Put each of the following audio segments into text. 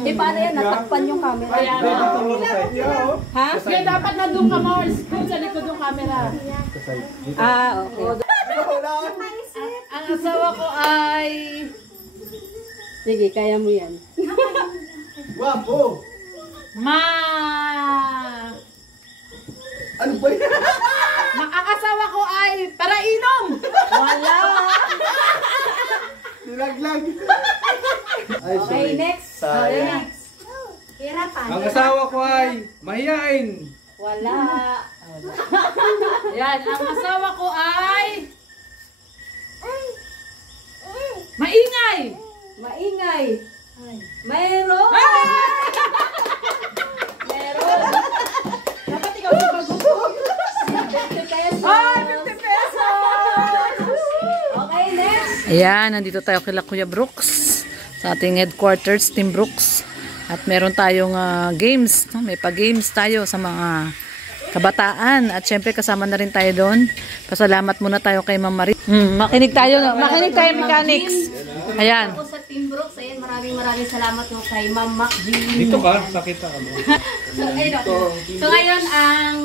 Eh, paano yan? Natakpan yung camera. Ha? Kaya dapat nandun ka, Mars. Doon sa likod yung camera. Ah, okay. Ang asawa ko ay... Sige, kaya mo yan. Wapo! Ano ba yan? Ang asawa ko ay para inom! Wala! Nilaglag! Ay, Okay, sorry. next. Sayang. Hirapan. Ang asawa ko ay mahiyain. Wala. Yan, ang asawa ko ay... Maingay! Maingay. Mayroon. Meron. Dapat ikaw yung mag-upo. 50 pesos. Ay, 50 pesos! Okay, next. Ayan, nandito tayo kila Kuya Brooks sa ating headquarters, Team Brooks. At meron tayong games. No? May pa-games tayo sa mga kabataan. At syempre kasama na rin tayo doon. Pasalamat muna tayo kay Ma'am Marie. Makinig tayo mechanics. Ayan. Ako sa Team Brooks, ayan, maraming salamat no kay Ma'am Mac G. Dito ka, sakita ka mo. So ngayon, ang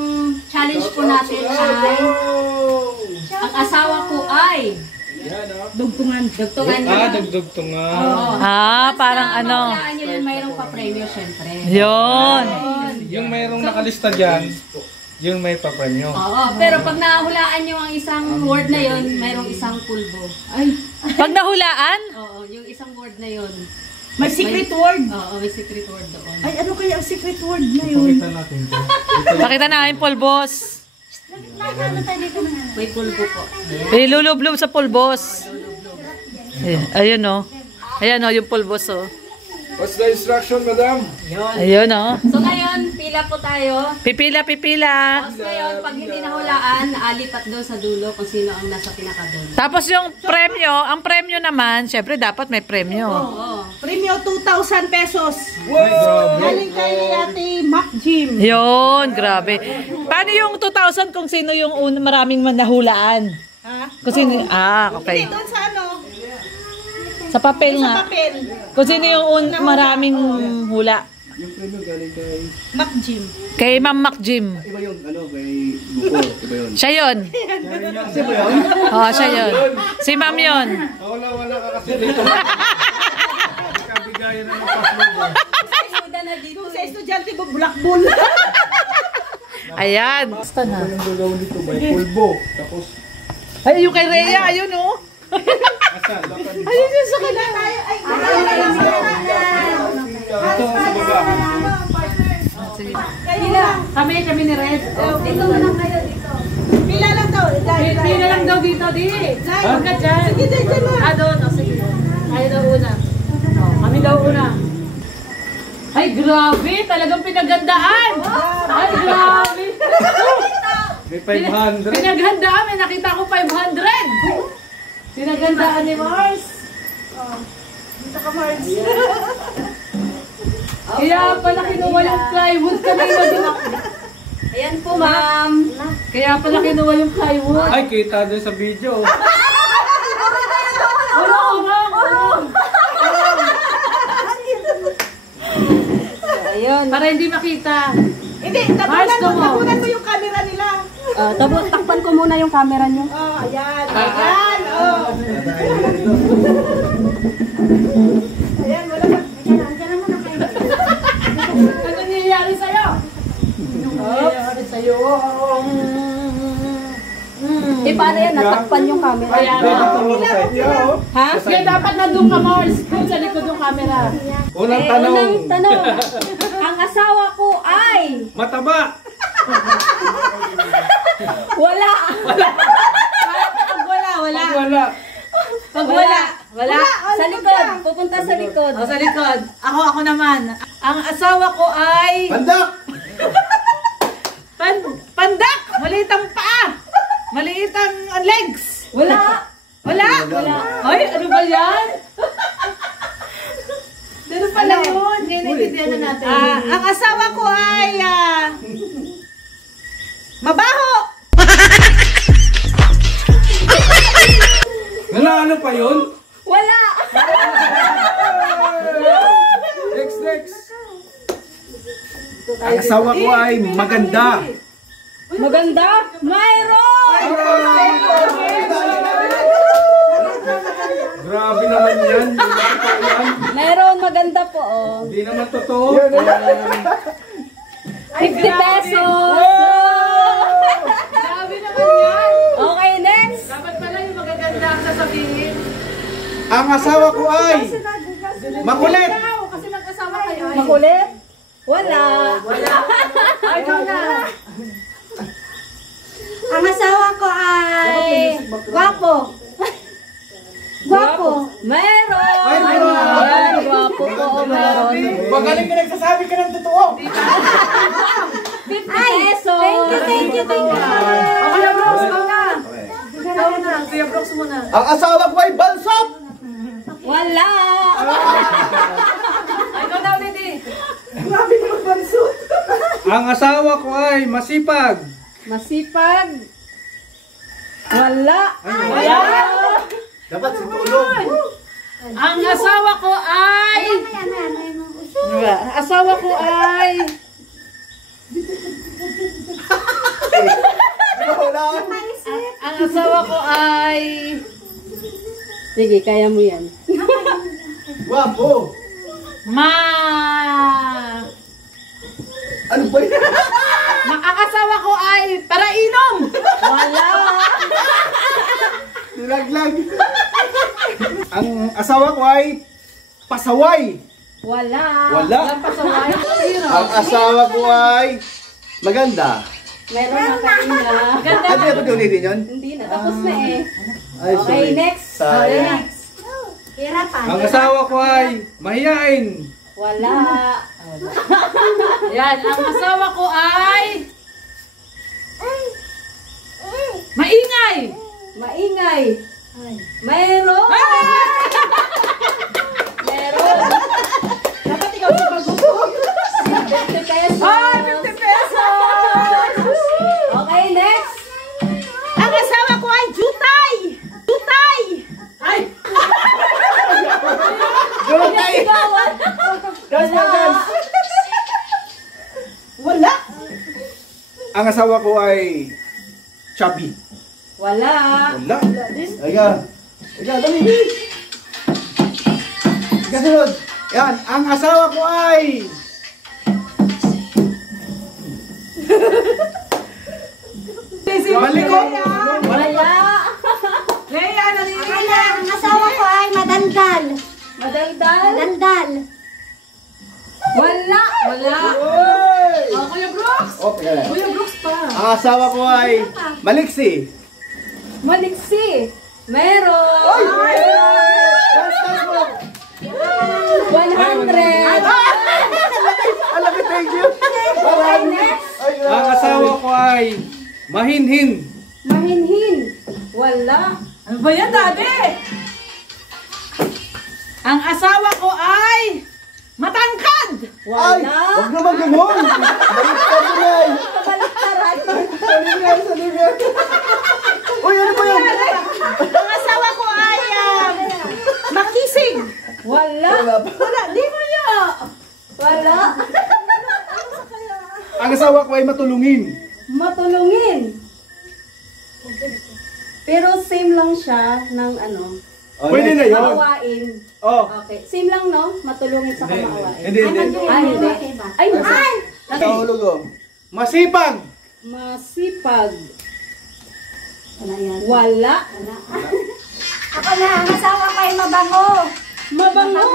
challenge po natin ay ang asawa ko ay dugtungan niya. Dugdug to nga. Parang ano. Mahulaan nyo yun, mayroong pa-premyo syempre. Yun. Yung mayroong nakalista dyan, yung may papremyo. Oo, pero pag nahulaan nyo ang isang word na yun, mayroong isang pulbo. Ay, Pag nahulaan, oo, yung isang word na yun. may secret word. Oo, may secret word doon. Ay, ano kaya ang secret word na yun? Pakita natin to. Pakita namin pulbos. May pulbo po. Ilulublob sa pulbos. Ayun o. Ayan o, yung pulbos o. What's the instruction, madam? Ayun o. So ngayon, pila po tayo. Pipila. Tapos ngayon, pag hindi nahulaan, alipat doon sa dulo kung sino ang nasa pinakadulo. Tapos yung premyo, ang premyo naman, syempre dapat may premyo. Oo. Premio 2,000 pesos. Wow! Galing kay Ate Mac Jim. Yun, grabe. Paano yung 2,000 kung sino yung maraming nahulaan? Ha? Kung sino, okay. Hindi, doon sa ano? Sa papel Sa nga. papel. Kung sino yung maraming hula. Yung premyo galing kay... Mac Jim. Kay Ma'am Mac Jim. Iba yung ano, kay Bukol. Iba yun. Siya yun. Sino yun? Oo, siya yun. Si Ma'am yun. Wala ka kasi dito. Kabigayan na ng paslobo. Ayuda na dito. Sa estudyante mo, bulakbol. Ayan. Basta na. Yung gagawin dito, may pulbo. Tapos, Ay, yung kay Rhea, ayun o. Asan? Dapat dito. Ayun yun sa kanila. Ito sa baba. Kami ni Red. Dito na lang kayo dito. Pila lang daw. Hindi na lang daw dito, di. Huwag ka dyan. Sige, dyan na. Doon. Sige. Kayo daw una. Kami daw una. Ay, grabe. Talagang pinagandaan. Ay, grabe. May 500. Pinaghandaan. May nakita ko 500. Pinagandaan ni Mars. Dito ka, Mars. Kaya pala kinuha yung plywood kanina doon. Ayan po, ma'am. Kaya pala kinuha yung plywood. Ay, kita din sa video. Ayun. Para hindi makita. Hindi, Mars, tapunan mo yung camera nila. Takpan ko muna yung camera niyo. Oh, ayan. Ayan, oh. Ayan, wala pa. Ano nangyayari sa'yo? Ano nangyayari sa'yo? Eh, paano yan? Natakpan yung camera. Ayan. Ha? Kaya dapat nandun ka, Mars. Doon sa likod yung camera. Unang Eh, tanong. unang tanong. Ang asawa ko ay... Mataba. Wala. Pag wala. Wala. Pag wala. Wala. Sa likod. Pupunta sa likod. O, sa likod. Ako naman. Ang asawa ko ay... Pandak! Pandak! Maliit ang paa! Maliit ang legs! Wala. Wala? Ay, ano ba yan? Ano pala yun? Ngayon naintindihan na natin. Ang asawa ko ay mabaho. Ano pa yun? Wala. Next. Ang asawa ko ay maganda. Maganda? Mayroon! Grabe naman yan. Mayroon, maganda po, oh. Hindi naman totoo. 50 pesos! Grabe naman yan! Okay, next! Dapat pala yung magaganda ang sasabihin. Ang asawa ko ay makulit. Kasi mag-asawa kayo. Makulit? Wala. Ay, ikaw na. Ang asawa ko ay gwapo. Gwapo. Meron! Ay, meron. Ayan, gwapo. Oo, meron. Magaling ka nagsasabi ka ng totoo. 50 pesos! Thank you. Ako na, Brooks. Ikaw na. Ikaw na. Kuya Brooks muna. Ang asawa ko ay balsot. Wala! Ay, ikaw na ulit eh. Ang asawa ko ay masipag. Masipag. Wala. Wala. Dapat si tulong. Ang asawa ko ay... Ang asawa ko ay... Ang asawa ko ay... Sige, kaya mo yan. Wapo. Ano ba yan? Ang asawa ko ay parainom! Wala! Nilaglag. Ang asawa ko ay pasaway. Wala! Wala. Walang pasaway. Ang asawa ko ay maganda. Meron na kanina. Ganda. Ano ba ulitin yun? Hindi na, tapos na eh. Ay, Okay, next. Sayang. Ang asawa ko ay mahiyain. Wala. Yan, ang asawa ko ay... Maingay! Maingay! Mayroon! Meron! Dapat ikaw sa pag-upo. 50 pesos! Ay, 50 pesos! Okay, next! Ang asawa ko ay jutay. Jutay. Ay! Gulay! Sigawan! Wala. Ang asawa ko ay chubby. Wala! Wala. Ayan. Ayan, dali. Kasunod. Yan, ang asawa ko ay... Malikot. Wala! Leia, nalilila. Ang asawa ko ay madaldal. Madaldal? Daldal. Wala! Wala! Oy! Oh, Kuya Brooks! Okay. Kuya Brooks pa! Ang asawa ko ay maliksi. Maliksi! Meron! Dance mo. 100! Alam ko, thank you. Okay, next! Ang asawa ko ay mahinhin. Mahinhin! Wala! Ano ba yan, Daddy? Ang asawa ko ay matangkad! Ay, Wala! wag naman ganun. Baliktad mo na. Kabaliktaran! Salimyan. Uy, ano ba yan? Ang asawa ko ay makisig. Wala! Wala, di mo niya. Wala! Ang asawa ko ay matulungin. Matulungin! Pero same lang siya ng ano, Pwede na yun. maawain. Oh. Okay. Same lang, no? Matulungin sa kamaawain. Hindi, hindi. Ay, hindi. Ay, ay! Nahulog oh. Masipag. Masipag. Wala yan. Wala. Ako na, ang asawa ko ay mabango. Mabango.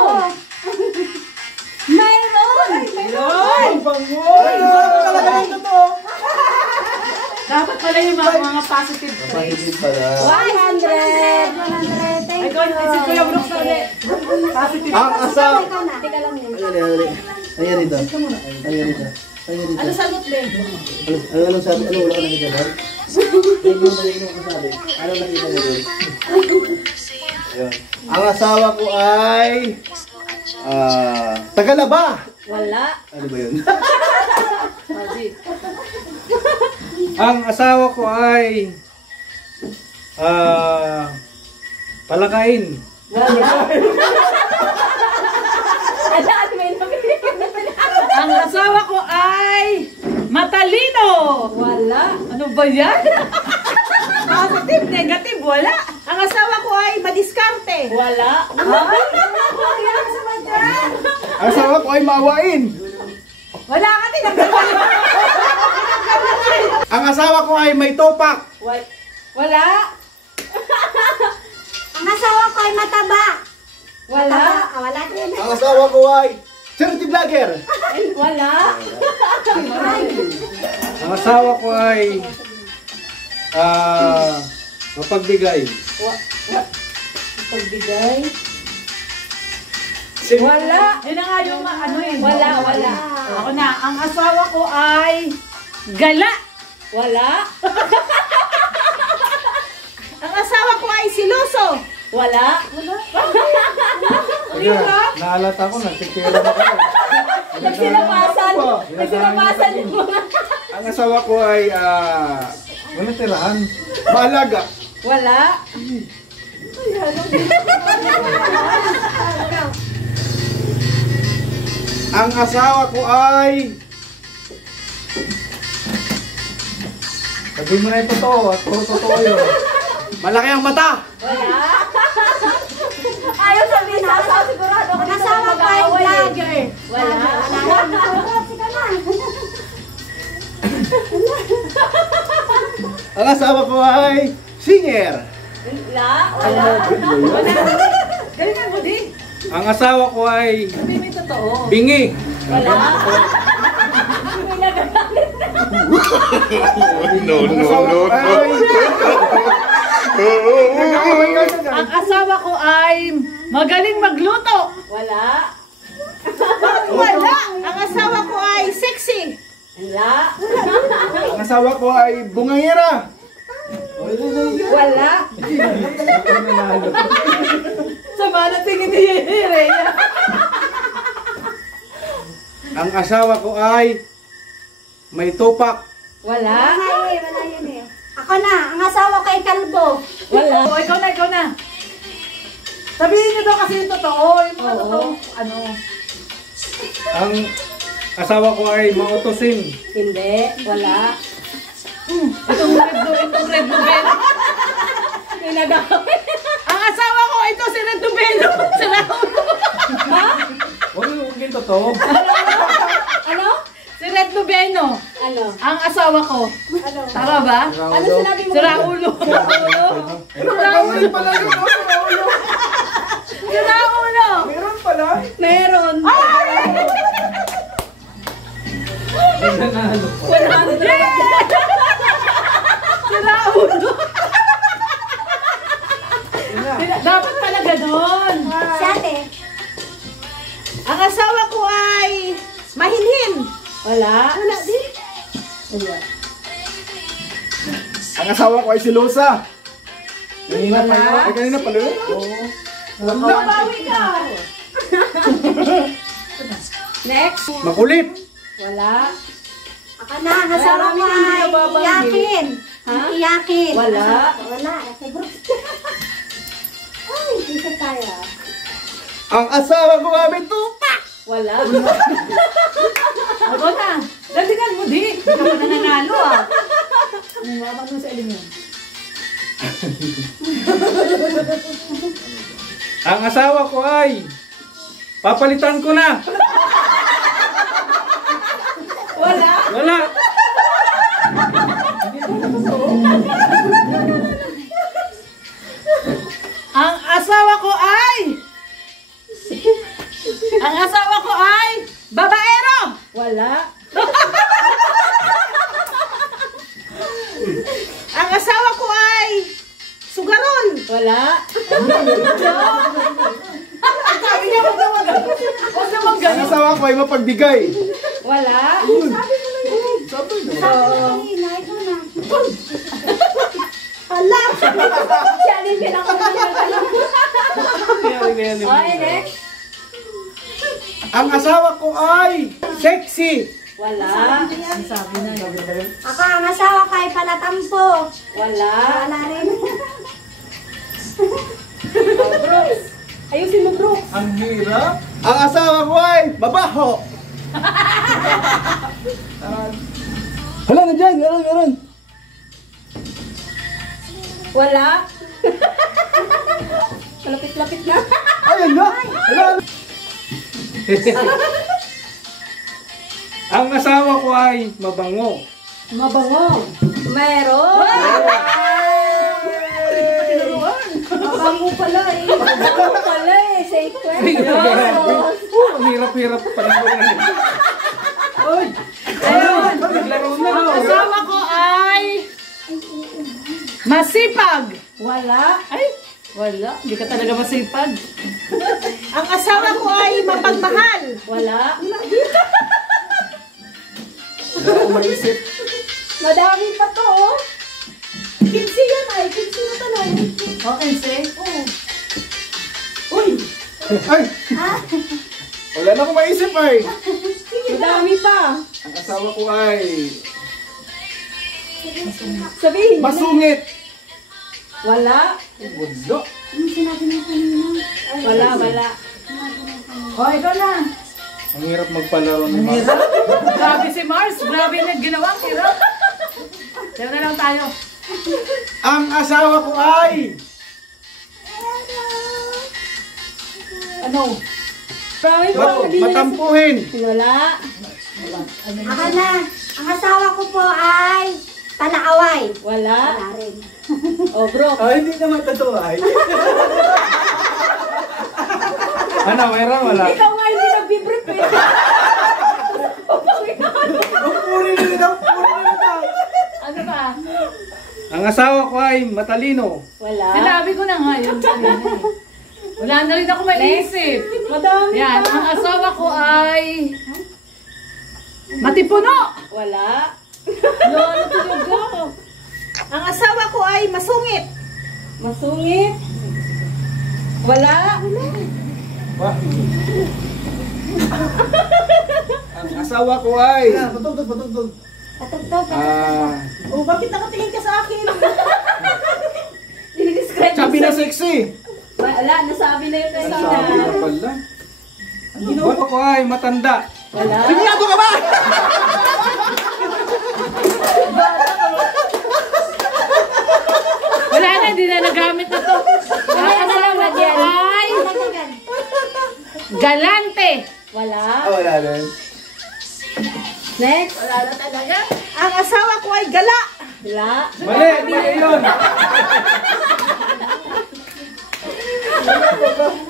Mayroon. Ang bangoy. Talaga ng totoo. Dapat pala yung mga positive traits. Positive pala. 100. 100. Thank Ikaw, si Kuya Brooks na ulit. Positive. Ang asawa. Teka lang yun. Ayan dito. Ayan dito. Ayan dito. Ano sagot, Ben? Ano sabi? Ano wala ka nakita ba? Ano sabi? Ano nakita mo doon? Ayan. Ang asawa ko ay Tagalaba. Wala. Ano ba yun? Magic. Ang asawa ko ay palakain. Ang asawa ko ay Matalino. Wala. Ano ba yan? Positive, negative, wala. Ang asawa ko ay madiskarte. Wala. Ang asawa ko ay maawain. Wala ka, tinanggal mo. Ang asawa ko ay may topak. Wala. Ang asawa ko ay mataba. Wala. Wala din. Ang asawa ko ay charity vlogger. Wala. Ang asawa ko ay mapagbigay. Pagbigay. Wala. Yun na nga yung ano yun. Wala. Ako na, ang asawa ko ay gala. Wala. Ang asawa ko ay siloso. Wala. Teka, naalata ko, nagtitira na kayo. Nagsinapasan. Nagsinapasan yung mga. Ang asawa ko ay Walang tirahan. maalaga. Wala. Ang asawa ko ay Sabihin mo na yung totoo at puro totoo yun. malaki ang mata. Wala. Ayaw sabihin sa asawa, sigurado ako Ang dito asawa ko ay mag-aaway eh. vlogger. Wala. Ang asawa ko ay singer. Wala. Galingan mo din. Ang asawa ko ay Sabi may totoo. bingi. Wala. May nagagalit. Ang asawa ko ay Ang asawa ko ay magaling magluto. Wala. Wala. Ang asawa ko ay sexy. Wala. ang asawa ko ay bungangera. Wala. Sama na tingin ni Rhea. Ang asawa ko ay may topak. Wala. Wala yun eh. Ako na, ang asawa ko ay kalbo. Wala. Oh, ikaw na. Sabihin niyo daw kasi yung totoo. Yung mga totoo. Ano? Ang asawa ko ay mautosin. Hindi. Wala. Itong red nobel. May nagagalit. Ang asawa ko, ito si Red Nobelo. Si Raul. Huwag yung totoo. Ano? Si Red Nobeno. Ano? Ang asawa ko. Tama ba? Ano sinabi mo? Si Raulo. Si Raulo pala yun. Si Raulo. Meron pala. Meron. Nanalo. 100. Si Raulo. Dapat pala ganon. Si ate. Ang asawa ko ay mahinhin. Wala. Wala din. Ang asawa ko ay silosa. Kanina pa yun. Ay, kanina pala yun. Nabawi ka. Next. Makulit. Wala. Ako na, ang asawa ko Marami hindi ay nababanggit. iyakin. Ha? Iyakin. Wala. Wala. Ay, isa tayo. Ang asawa ko ay may topak. Wala. Ako na. Dalingan mo di. Hindi ka pa nananalo ah. Mabang mo sa ilim yun. Ang asawa ko ay papalitan ko na. Wala. Wala. Ang asawa ko ay babaero. Wala. Ang asawa ko ay sugaron. Wala. Sabi niya wag naman ganun. Wag naman Ang ganun. asawa ko ay mapagbigay. Wala. Kanina, ikaw na. Hala. Challenge lang ako. Okay, next. Ang asawa ko ay sexy. Wala. Sabi na yun. Ako, ang asawa ko ay palatampo. Wala. Wala rin. Oh, Brooks. Ayusin mo, Brooks. Ang hirap. Ang asawa ko ay mabaho. Hala, nandyan. Meron. Wala. Malapit-lapit na. Ayun na. Hala. Ang asawa ko ay mabango. Mabango. Meron. Mabango pala eh. Mabango pala eh. Secret. Ang hirap-hirap pa rin. Ayun. Naglaro na. Ang asawa ko ay masipag. Wala. Ay, wala. Hindi ka talaga masipag. Ang asawa ko ay mapagmahal. Wala. Wala akong maisip. Madami pa to, oh. 15 yan ay. 15 na tanong. Okay, say. Uy, Ay! Wala na akong maisip ay. madami pa. Ang asawa ko ay Sabihin mo na. masungit. Wala. Wala. Wala. O, ikaw na. Ang hirap magpalaro ng mga. Grabe si Mars. Grabe na ginawa. Hirap. Kaya na lang tayo. Ang asawa ko ay Ano? Marami pa. matampuhin. Wala. Ako na. Ang asawa ko po ay panaaway. Wala. Wala rin. Oh, bro. Ay, hindi naman totoo ay. Ano, mayroon wala? Ikaw nga hindi nagbibrief eh. Puri nila. Ano ba? Ang asawa ko ay matalino. Wala. Sinabi ko na nga yun. Wala na rin ako maisip. Madami Yan, pa. ang asawa ko ay matipuno. Wala. No, ano talaga? Ang asawa ko ay masungit. Masungit? Wala. Ang asawa ko ay patugtog. Patugtog. Oh, bakit nakatingin ka sa akin? Dinidescribe Sabi mo na sa- sexy. Wala, nasabi na yun Sabi kanina. na pala. Ang ginawa ko ay matanda. Wala. Sinyado ka ba? Wala na, hindi na nagamit na to. Ang asawa ko ay galante. Wala. Wala rin. Next. Wala na talaga. Ang asawa ko ay gala. Wala. Mali yun.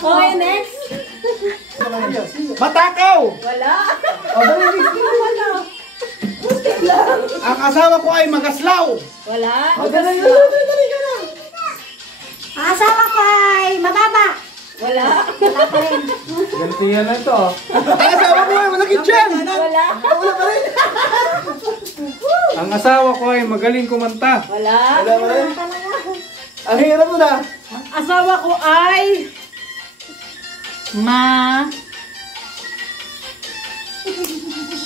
Okay, next. Matakaw! Wala. Wala. Ang asawa ko ay magaslaw. Wala. Ang asawa ko ay mababa. Wala. Wala pa rin. Gantihan na ito. Ang asawa ko ay malakit dyan. Wala. Wala pa rin. Ang asawa ko ay magaling kumanta. Wala. Wala pa rin. Ang hirap mo na. Ang asawa ko ay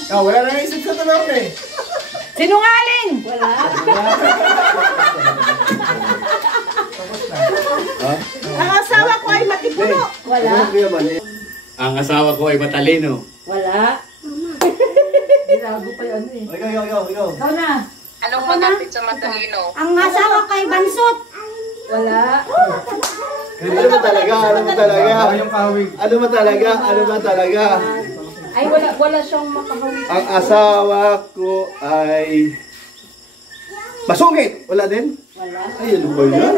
Wala na naisip sa tanong eh. sinungaling. wala. Ang asawa ko ay matipuno. Wala. Ang asawa ko ay matalino. Wala. Binago pa yun eh. Ikaw. Ikaw na. Anong malapit sa matalino? Ang asawa ko ay bansot. Wala. Ano ba talaga? Yung kahawig. Ano ba talaga? Ay, wala siyang makahawik. Ang asawa ko ay masungit. Wala din? Wala. Ay, ano ba yan?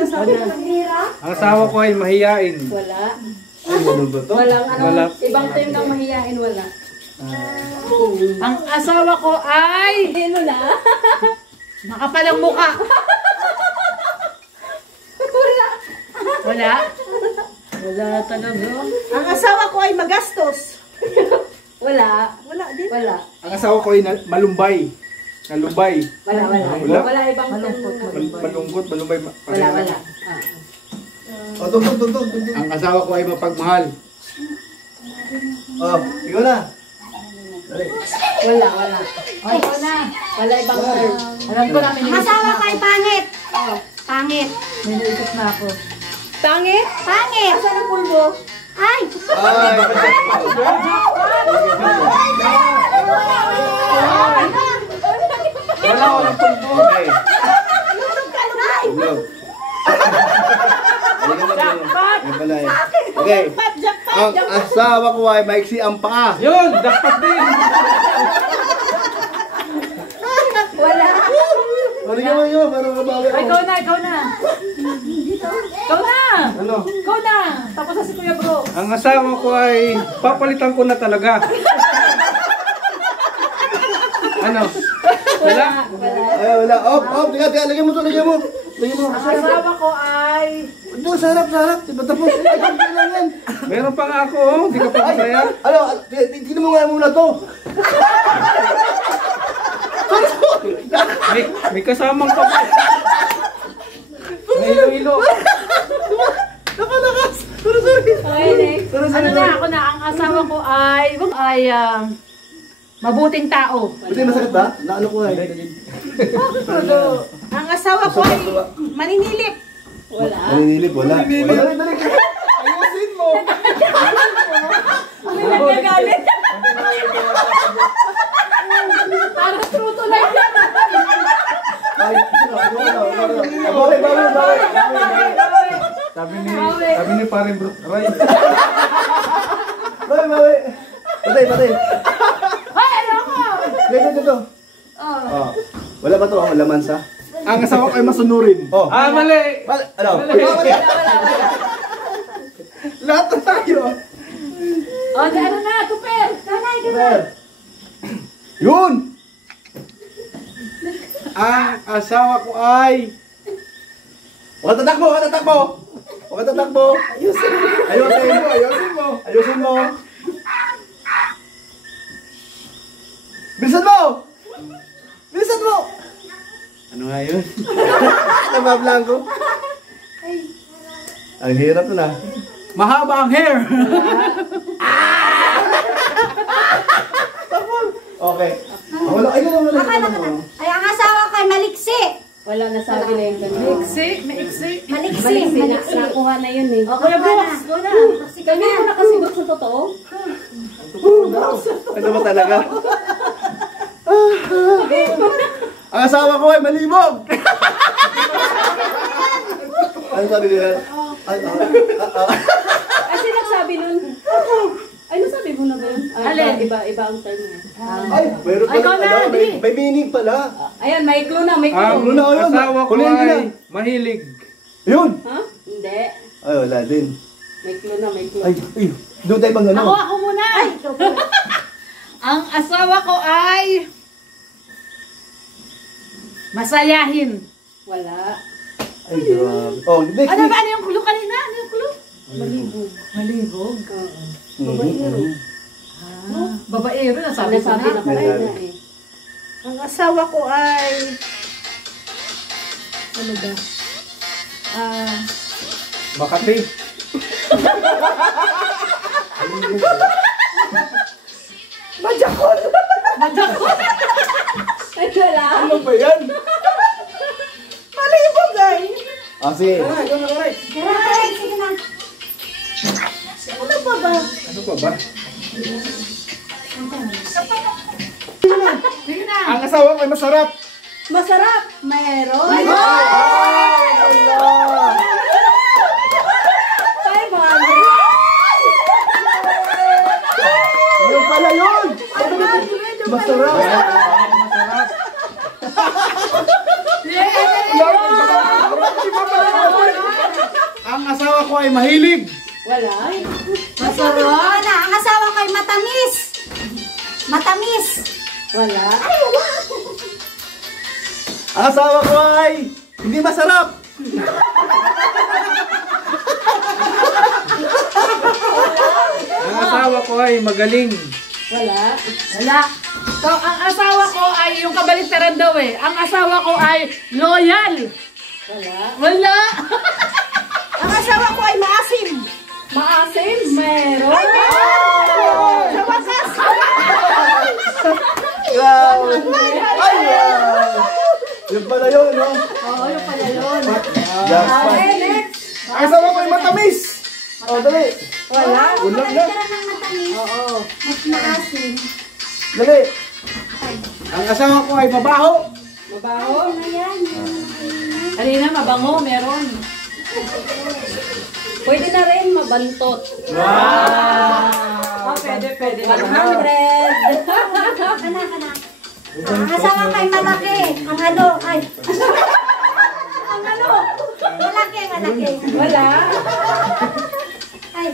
Ang asawa ko ay mahiyain. Wala. Ay, ano ba to? Walang Wala. ibang term ng mahiyain, wala. Ang asawa ko ay Sino na? makapalang muka. Wala. Wala talaga. Ang asawa ko ay magastos. Wala. Wala din. Wala. Ang asawa ko ay malumbay. Nalumbay. Wala. Wala. Wala ibang term. Malungkot, malumbay. Wala. Oh, tugtog. Ang asawa ko ay mapagmahal. Oh, ikaw na. Wala. Ay, ikaw na. Wala ibang term. Alam ko na, may Ang naisip asawa na ko ako. ay pangit. Pangit. May naisip na ako. Pangit? Pangit. Asan ang pulbo? Ay. Wala asawa ko ay maiksi ang paa. Yun, dapat din. Wala. Ano naman yun? Parang kabawi Ay, ako. ikaw na, ikaw na. Ikaw na. Ano? Ikaw na. Tapos na si Kuya Bro. Ang asawa ko ay papalitan ko na talaga. Ano? Wala? Ay, wala. Op. Tiga. Lagyan mo to. Lagyan mo. Ang asawa ko ay... Doon, sa harap. Diba tapos? Ay, ganyan lang yan. Meron pa nga ako, oh. Hindi ka pa masaya. Ano? Tignan mo nga muna to. May kasamang pa pa. May ilo-ilo. Nakalakas. Sorry. Okay, next. Ano na, ako na. Ang asawa ko ay mabuting tao. Hindi, masakit ba? Naano ko ay. Ang asawa ko ay maninilip. Naninilip, wala. Dali. Ayusin mo. May nagagalit. Parang true to life yan. Ay, bawal. Sabi ni Pare Bro. Aray. Bawi. Patay. Ay, ano ko? Dito. Oh. Wala ba to? Ang laman sa? Ang asawa ko ay masunurin. Oh. Mali. Ano? Wala. Lahat na tayo. O, ano na, Tuper. Yun! Ang asawa ko ay... Huwag tatakbo! Ayusin mo! Bilisan mo! Ano nga yun? Namablang ko. Ang hirap na. Mahaba ang hair. Okay. Wala. Ay, Ay, ang asawa ko ay maliksi. Wala na sabi na yung ganun. Maiksi. Maliksi. Nakuha na yun eh. O, Kuya Brooks, go na. Kami mo nakasigot sa totoo? ano ba talaga? Ang asawa ko ay malibog! Ano sabi nila? Kasi nagsabi nun. Ay, nasabi mo na ba yun? Alin? Iba ang term niya. Ay, mayroon Ay, ikaw pala. na, di. May meaning pala. Ayan, may clue na, may Ang clue. Ano na yun? asawa ko Kulihan ay na. mahilig. Yun! Ha? Hindi. Ay, wala din. May clue na, may clue. Ay, doon tayo bang ano? Ako muna. Ang asawa ko ay... masayahin. Wala. Ay, grabe. Oh, next. Ano yung clue kanina? Ano yung clue? Malibog. Malibog. Babaero. Babaero, nasabi ko Nasabi na na. pala na eh. Ang asawa ko ay... Ano ba? Makati. Majakol! Ay, wala. Ano ba yan? Malibog ay! Sige. Sige na. Ano pa ba? Ano pa ba? Sige na. Ang asawa ko ay masarap. Masarap. Meron. Ay, Allah! 500. Yun pala yun! Masarap! Ang asawa ko ay mahilig. Wala. Masarap. Wala. Ang asawa ko ay matamis. Wala. Ang asawa ko ay hindi masarap! Ang asawa ko ay magaling. Wala. Wala. So, ang asawa ko ay yung kabaliktaran daw eh. Ang asawa ko ay loyal. Wala. Wala. Ang asawa ko ay maasim. Maasim. Meron. Sa wakas! Grabe! Ay! Yun pala yun, no? Oo, yung pala yun. Yes, Okay, next. ang asawa ko ay matamis! Oh, dali! Wala. Ulang na! ng matamis. Oo. Mas maasim. Dali! Ang asawa ko ay mabaho. Mabaho. Ayan. Kanina, mabango, meron. Pwede na rin mabantot. Oh, pwede. 100. Ang asawa ko ay malaki. Ang ano ay... Ang ano? Malaki. Wala. Ay,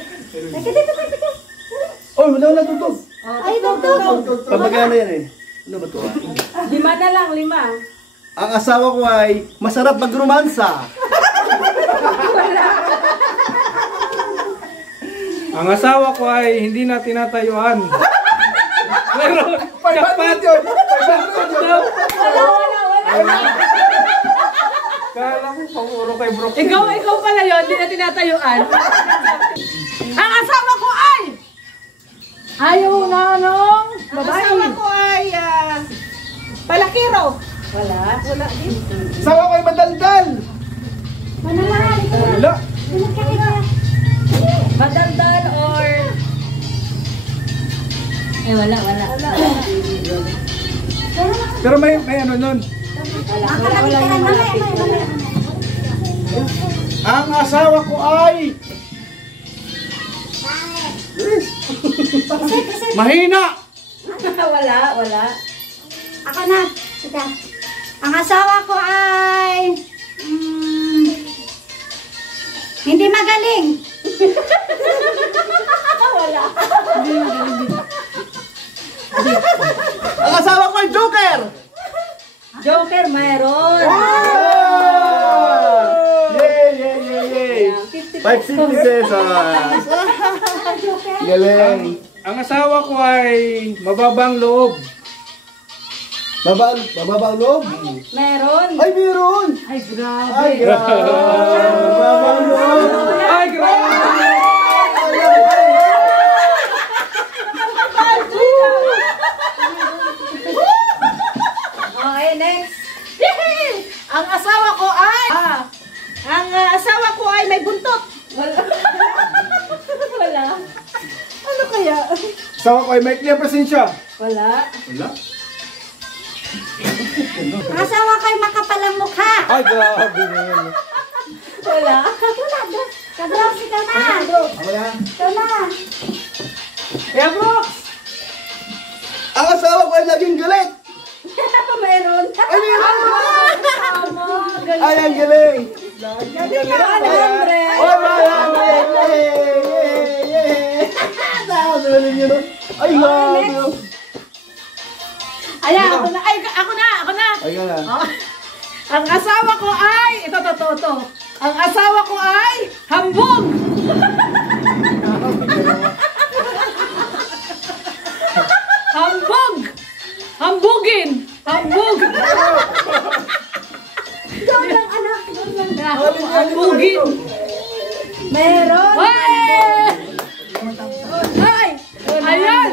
lagi dito. Oh, wala tutog. Ay, dito. Pamagana yan eh. Ano ba ito? 5 na lang, 5. Ang asawa ko ay masarap magrumansa. Ang asawa ko ay hindi na tinatayuan. Meron, jackpot yun. Wala. Kala ko, pamuro kay Brooks. Ikaw pala yun, hindi na tinatayuan. Ang asawa ko ay... Ayaw na nung Ang asawa ko ay... palakiro. Wala. Asawa ko ay madaldal. Manamahal. Wala. Madaldal or... wala. Pero may ano nun. Ang asawa ko ay mahina. Wala. Ako na. Sige. Ang asawa ko ay... hindi magaling. Ang asawa ko ay joker. Joker, mayroon. Yay! 550 pesos. Galing. Ang asawa ko ay mababang loob. Bababang loob. Meron. Ay, meron. Ay, grabe. Ay, grabe. Bababang loob. Ay, grabe! Okay, next. Ang asawa ko ay... ang asawa ko ay may buntot. Wala. Ano kaya? Asawa ko ay may clear presensya. Wala. Wala. Ang asawa ko ay makapalang mukha. Ay, grabe naman. Wala. Kabros, ikaw na. Ako na. Ikaw na. Kaya Brooks! Ang asawa ko ay laging galit. Meron. Ay, meron. Tama. Galing. Ay, ang galing. 100. Ay, grabe. Ayan, ako na. Ay, ako na. Ay, ka na. Ang asawa ko ay... Ito. Ang asawa ko ay... hambog! Hambog! Hambugin! Hambog! Doon lang, anak. Doon lang. Hambugin! Meron. Ay! Ayan!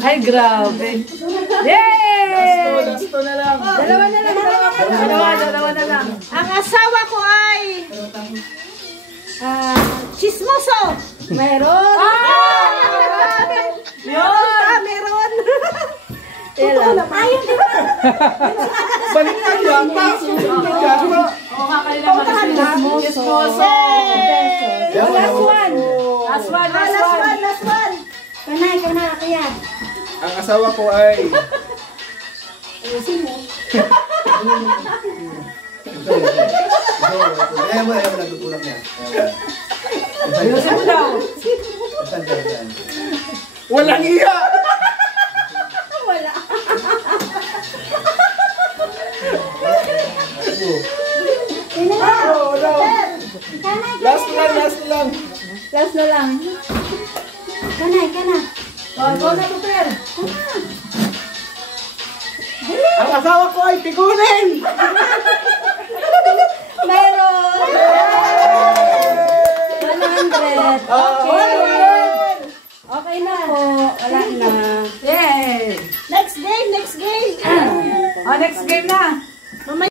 Ay, grabe. Yay! Last na lang. Dalawa na lang. Ang asawa ko ay... chismoso! Meron. Yun! Meron! Ayun, di ba? Baliktad yan. Chismoso! Last one! Ikaw na, kuya. Ang asawa ko ay... Ayaw mo, nagtutulak niya. Ayusin mo daw! Walang iya! Sino na? Last lang. Last na lang. Ikaw na. Go na, Tuper! Ang asawa ko ay tigunin! Meron. 100. Okay na po. Wala na. Yay! Next game! Ah. Next game na!